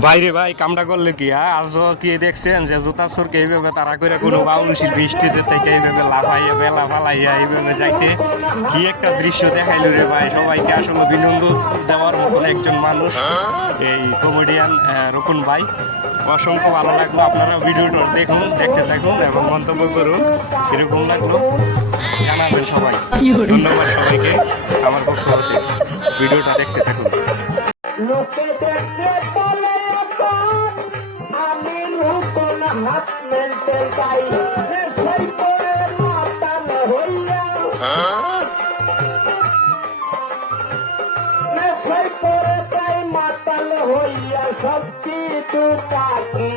বাইরে ভাই কামটা করলে কি আজও কি দেখছেন যে জুতা সরকে এইভাবে তারা করে কোনো বাউল শিল্পী স্টেজের থেকে এইভাবে লাফাইয়া বেলা ফালাইয়া এইভাবে যাইতে কি একটা দৃশ্য দেখাইল রে ভাই। সবাইকে আসলে বিনোদন দেওয়ার মতন একজন মানুষ এই কমেডিয়ান রকুন ভাই। অসংখ্য ভালো লাগলো। আপনারা ভিডিওটা দেখুন, দেখতে থাকুন এবং মন্তব্য করুন কিরকম লাগলো জানাবেন সবাই। ধন্যবাদ সবাইকে আমার পক্ষ হতে। ভিডিওটা দেখতে থাকুন। লোকে দেখতে বলে আমি নতুন হাত মেলতে চাই সেই করে মাতাল হইয়া সেই করে তাই মাতাল হইয়া সব কিছু কাকি